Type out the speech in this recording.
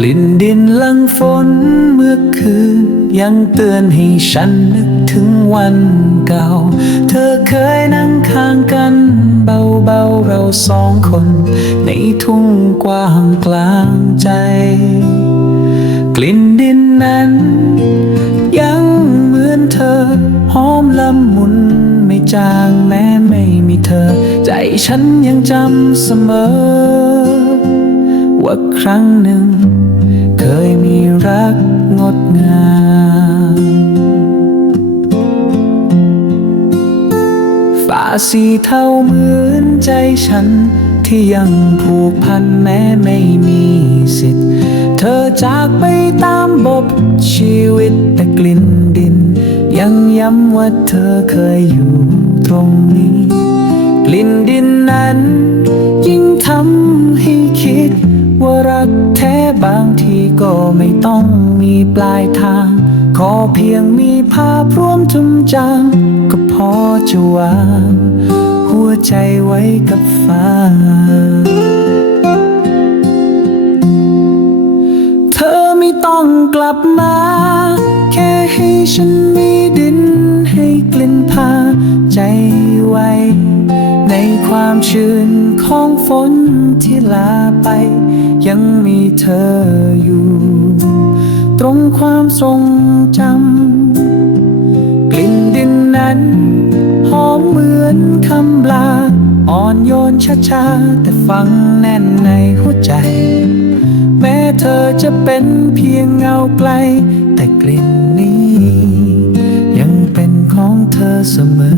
กลิ่นดินลังฝนเมื่อคืน ยังเตือนให้ฉันนึกถึงวันเก่า เธอเคยนั่งข้างกันเบาๆเราสองคน ในทุ่งกว้างกลางใจ กลิ่นดินนั้น ยังเหมือนเธอหอมละมุนไม่จางแม้ไม่มีเธอ ใจฉันยังจำเสมอว่าครั้งหนึ่ง ยมีรักงดงาม ฝ่าสีเท่าเหมือนใจฉัน ที่ยังผูกพันแม้ไม่มีสิทธิ์ เธอจากไปตามบบชีวิตแต่กลิ่นดิน ยังย้ำว่าเธอเคยอยู่ตรงนี้ กลิ่นดิน รักแท้บางทีก็ไม่ต้องมีปลายทาง ขอเพียงมีภาพร่วมทุมจางก็พอจะวางหัวใจไว้กับฟ้า เธอไม่ต้องกลับมา แค่ให้ฉันมีดินให้กลิ่นพาใจไว้ ในความชื้นของฝนที่ลาไป ยังมีเธออยู่ ตรงความทรงจำกลิ่นดินนั้น หอมเหมือนคำลา อ่อนโยนช้าๆ แต่ฟังแน่นในหัวใจ แม้เธอจะเป็นเพียงเงาไกล แต่กลิ่นนี้ ยังเป็นของเธอเสมอ